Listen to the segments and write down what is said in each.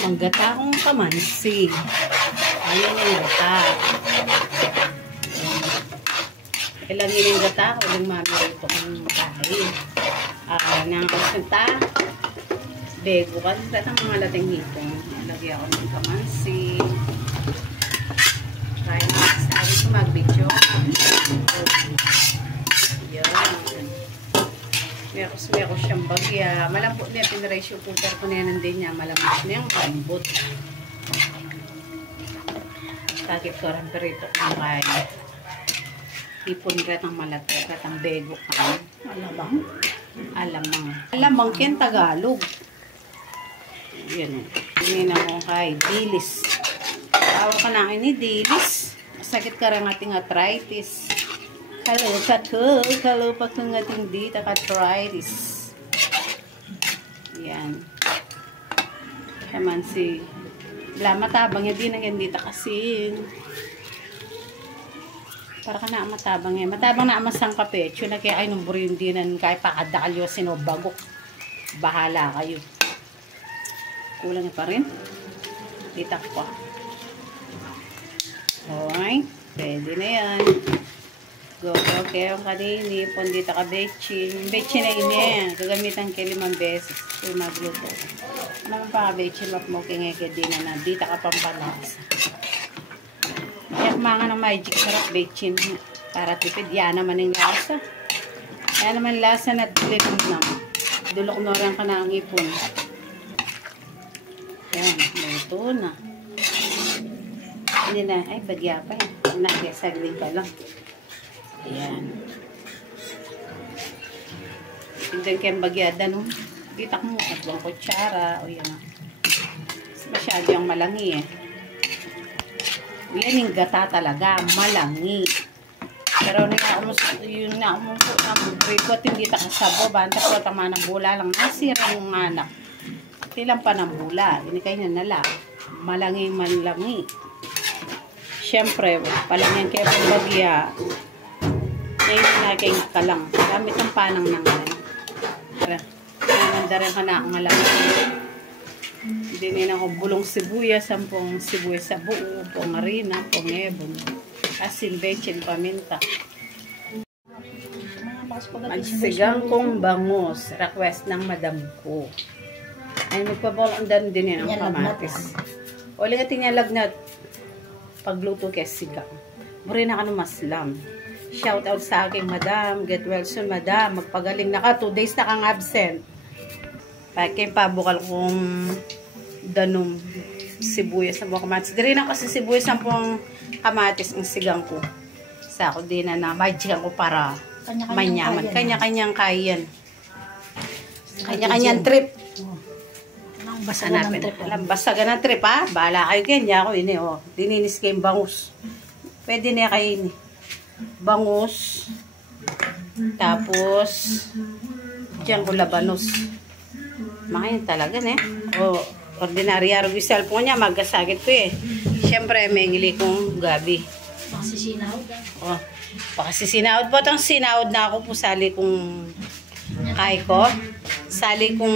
Manggata akong kamansi. Ayan yung gata. Ilangin yung gata ko yung mami rito kong kain. Nang kasunta. Bego ka. Datang mga lating hitong. Lagyan ako ng kamansi. Kaya nga sabi ko mag-video. Yan. Meron siyang bagya. Malambot niya. Pinrice yung cooker ko niya nandun niya. Malambot niya. Malambot. Takip ko rin perito. Kaya ipon ka ng malaki. Katang bego ka. Alamang. Alamang. Alamang ken Tagalog. Yan. Tingin ako kay dilis. Tawa ka na ni dilis. Sakit ka rin ating arthritis. Kalau pa kung ating dita arthritis. Yan. Kaman si matabang yan din ang dita kasi. Para ka na matabang yan. Matabang na amasang kape. Tsyo na kaya ay numbro yung dinan kaya pakadalyo sinobagok. Bahala kayo. Kulang pa rin. Itak pa. Okay. Pwede na yan. Go. Okay. Ang kanini. Pondita ka bechin. Bechin na ini. Gagamitan kayo 5 beses. Kung magluto. Naman pa ka bechin. Wap mo kingeke din na. Dita ka pambalasa. Kaya mga ng magic sarap bechin. Para tipid. Yan naman yung lasa. Yan naman lasa na tulit naman. Dulok na rin ka na ang ipon. Yan, luto na. Hindi na, ay, bagya pa eh. Nagyasagling ka lang. Ayan. Hindi kayong bagyada, no? Kita mo, at bang kutsara. O yan. Masyado yung malangi eh. O yan yung gata talaga, malangi. Pero yun na mo po na breakot, hindi ta kasabo. Banta po, tama ng bula lang. Nasira yung anak. Tilang pa ng bula. Ini kayo na nala. Malanging malangi. Siyempre, palangin kayo pang bagya. Ngayon na kayo kalang. Gamit ang panang ng ngayon. Nandarin ka na ang malangi. Hindi nila ako bulong sibuyas. Sampung sibuyas sa buo. Pong harina. Pong ebon. Asin, bechin, paminta. Magsigang kong bangus. Request ng madam ko. Ay, magpabalandan din yan ang kamatis. O, ligat niya lagnat. Pagluto kay sigang. Buri na ka ng maslam. Shout out sa aking madam. Get well soon, madam. Magpagaling na ka. 2 days na kang absent. Kaya pabukal kong danom sibuyas sa buong kamatis. Dari na kasi sibuyas ang pong kamatis ang sigang ko. Sa ako din na magican ko para manyaman. Kanya-kanyang kayan. Kanya-kanyang trip. Basagan ng trip ha. Bahala kayo kanya ako ini oh. Dininis kayong bangus. Pwede na kayo ini. Bangus. Tapos diyan ko labanos. Makain talaga ne. O ordinary araw yung cellphone niya magkasagit ko eh. Siyempre may ngili kong gabi. Pakasisinaod oh. Pakasisinaod po. Itong sinaod na ako po sali kong kay ko. Sali kong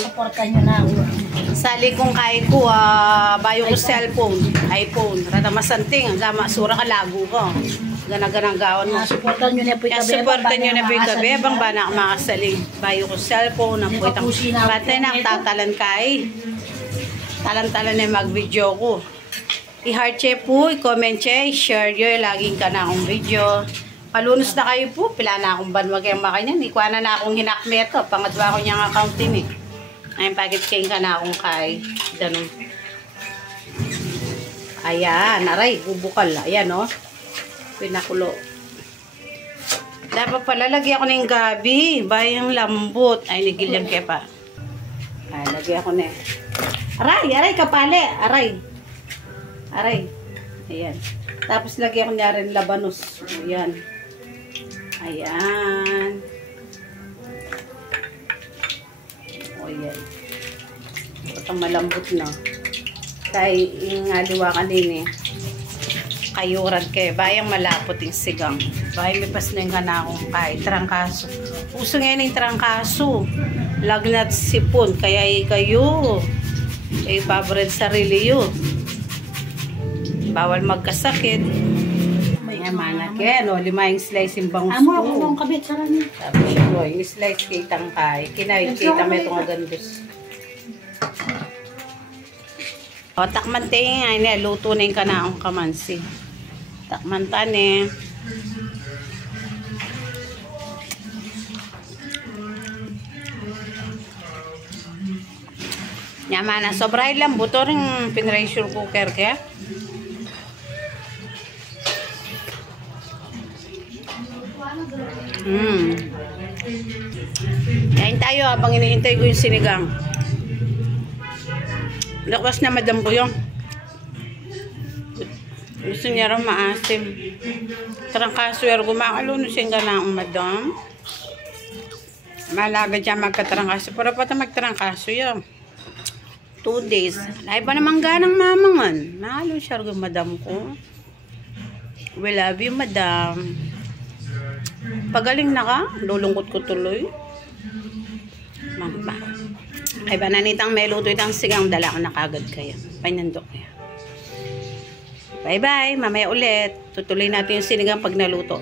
supportan nyo na. Sali kong kay ko bayo ko cellphone, iPhone. Rata masanting ang gama sura ka lago ko. Ganang gawan mo. Supportan nyo na po yung gabi. Supportan nyo na po yung gabi. Bang ba na makasaling bayo ko cellphone. Ang po itang patay na tatalan kay. Talan-talan na mag-video ko. I-heart check po, i-comment check, i-share nyo. Laging ka na akong video. Palunos na kayo po. Pila na akong banwag yung makanyan. Ikuha na akong hinakmeto. Pangatwa ko niyang account din eh. Ngayon, packet kain ka na akong kay Danong. Ayan, aray, bubukal. Ayan, oh. Pinakulo. Dapat pala, lagyan ko na yung gabi. Bayang lambot. Ay, nigil yung kepa. Ay, lagyan ko na eh. Aray, kapale. Aray. Ayan. Tapos, lagyan ko niya rin labanos. Ayan. Ayan. O, yan. Itong malambot na. Kaya ingaliwa ka din eh. Kayuran kayo. Bayang malapot yung sigang. Bayang may pasneng ka na akong kahit trangkaso. Puso ngayon yung trangkaso. Lagnat sipon. Kaya kayo. Favorite sarili yun. Bawal magkasakit. May amana kaya, no? 5 slice yung bangus Amo, ako ko. nung kabit sa ramin. Sabi siya, no? Slice kitang kay. Kinay, kita may itong gandos. O, takman tayo nga. Luto na yung kanaong kamansi. Takman tani. Yaman na. Sobra lang. Buto rin pinressure cooker kaya. Kain tayo habang hinihintay ko yung sinigang. Lakas na madam ko yung. Gusto niya rin maasim. Trangkaswer, gumakalo siya nga na ang madam. Malaga dyan magkatrangkaso. Pero pata magtrangkaso yun. 2 days. Lahi ba naman ganang mamangan? Mahalo siya rin madam ko. We love you, madam. Pagaling na ka? Lulungkot ko tuloy. Mama. Ay ba nanitang may luto itang sigang dala ko na kagad kaya. Painandok kaya. Bye-bye. Mamaya ulit. Tutuloy natin yung sinigang pag naluto.